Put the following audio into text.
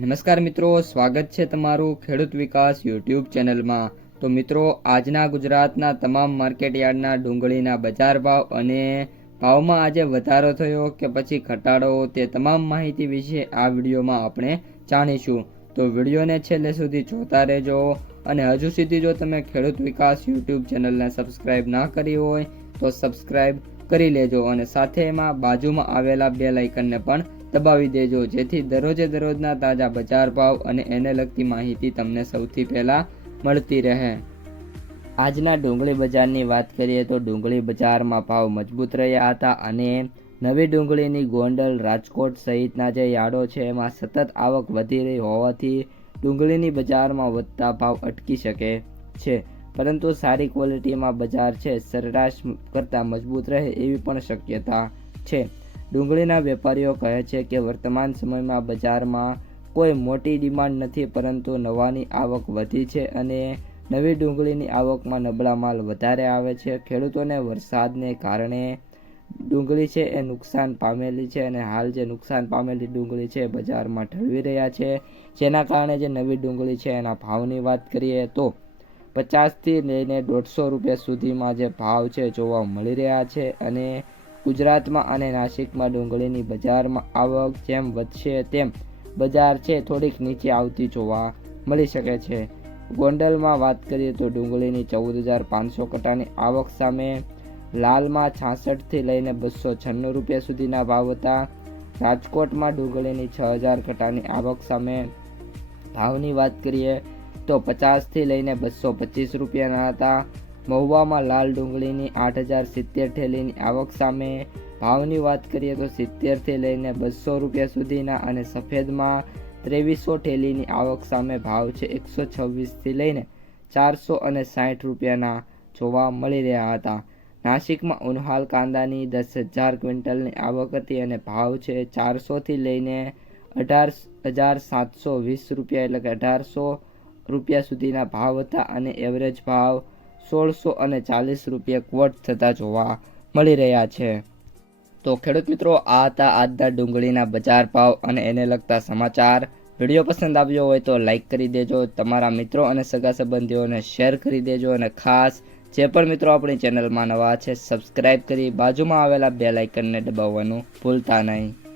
નમસ્કાર મિત્રો, સ્વાગત છે તમારું ખેડૂત વિકાસ યુટ્યુબ ચેનલમાં. તો મિત્રો, આજના ગુજરાતના તમામ માર્કેટ યાર્ડના ડુંગળીના બજાર ભાવ અને ભાવમાં આજે વધારો થયો કે પછી ઘટાડો તે તમામ માહિતી વિશે આ વિડીયોમાં આપણે જાણીશું. તો વિડીયોને છેલ્લે સુધી જોતા રહેજો અને હજુ સુધી જો તમે ખેડૂત વિકાસ યુટ્યુબ ચેનલને સબસ્ક્રાઇબ ના કરી હોય તો સબસ્ક્રાઇબ કરી લેજો અને સાથે એમાં બાજુમાં આવેલા બે લાઇકનને પણ દબાવી દેજો. જેથી દરરોજે દરરોજના તાજા બજાર ભાવ અને એને લગતી માહિતી તમને સૌથી પહેલા મળતી રહે. આજના ડુંગળી બજારની વાત કરીએ તો ડુંગળી બજારમાં ભાવ મજબૂત રહ્યા હતા અને નવી ડુંગળીની ગોંડલ, રાજકોટ સહિતના જે યાર્ડો છે, એમાં સતત આવક વધી રહી હોવાથી ડુંગળીની બજારમાં વધતા ભાવ અટકી શકે છે. પરંતુ સારી ક્વોલિટીમાં બજાર છે, સરેરાશ કરતાં મજબૂત રહે એવી પણ શક્યતા છે. ડુંગળીના વેપારીઓ કહે છે કે વર્તમાન સમયમાં બજારમાં કોઈ મોટી ડિમાન્ડ નથી, પરંતુ નવાની આવક વધી છે અને નવી ડુંગળીની આવકમાં નબળા માલ વધારે આવે છે. ખેડૂતોને વરસાદને કારણે ડુંગળી છે એ નુકસાન પામેલી છે અને હાલ જે નુકસાન પામેલી ડુંગળી છે બજારમાં ઠલવી રહ્યા છે. જેના કારણે જે નવી ડુંગળી છે એના ભાવની વાત કરીએ તો પચાસથી લઈને દોઢસો રૂપિયા સુધીમાં જે ભાવ છે જોવા મળી રહ્યા છે અને ગુજરાતમાં અને નાસિકમાં ડુંગળીની બજારમાં આવક જેમ વધશે તેમ બજાર છે થોડીક નીચે આવતી જોવા મળી શકે છે. ગોંડલમાં વાત કરીએ તો ડુંગળીની ચૌદ હજાર પાંચસો કટાની આવક સામે લાલમાં છાસઠથી લઈને બસો છન્નું રૂપિયા સુધીના ભાવ હતા. રાજકોટમાં ડુંગળીની છ હજાર કટાની આવક સામે ભાવની વાત કરીએ તો પચાસથી લઈને બસો પચીસ રૂપિયાના હતા. મહુવામાં લાલ ડુંગળીની આઠ હજાર સિત્તેર ઠેલીની આવક સામે ભાવની વાત કરીએ તો સિત્તેરથી લઈને બસો રૂપિયા સુધીના અને સફેદમાં ત્રેવીસો ઠેલીની આવક સામે ભાવ છે એકસો છવ્વીસથી લઈને ચારસો અને સાઠ રૂપિયાના જોવા મળી રહ્યા હતા. નાસિકમાં ઉનહાલ કાંદાની દસ હજાર ક્વિન્ટલની આવક હતી અને ભાવ છે ચારસોથી લઈને અઢાર હજાર સાતસો વીસ રૂપિયા એટલે કે અઢારસો રૂપિયા સુધીના ભાવ હતા અને એવરેજ ભાવ સોળસો અને ચાલીસ રૂપિયા ક્વોટ થતા જોવા મળી રહ્યા છે. તો ખેડૂત મિત્રો, આ હતા આજના ડુંગળીના બજાર ભાવ અને એને લગતા સમાચાર. વીડિયો પસંદ આવ્યો હોય તો લાઇક કરી દેજો, તમારા મિત્રો અને સગા સંબંધીઓને શેર કરી દેજો અને ખાસ જે પણ મિત્રો આપણી ચેનલમાં નવા છે સબસ્ક્રાઈબ કરી બાજુમાં આવેલા બે લાઇકનને દબાવવાનું ભૂલતા નહીં.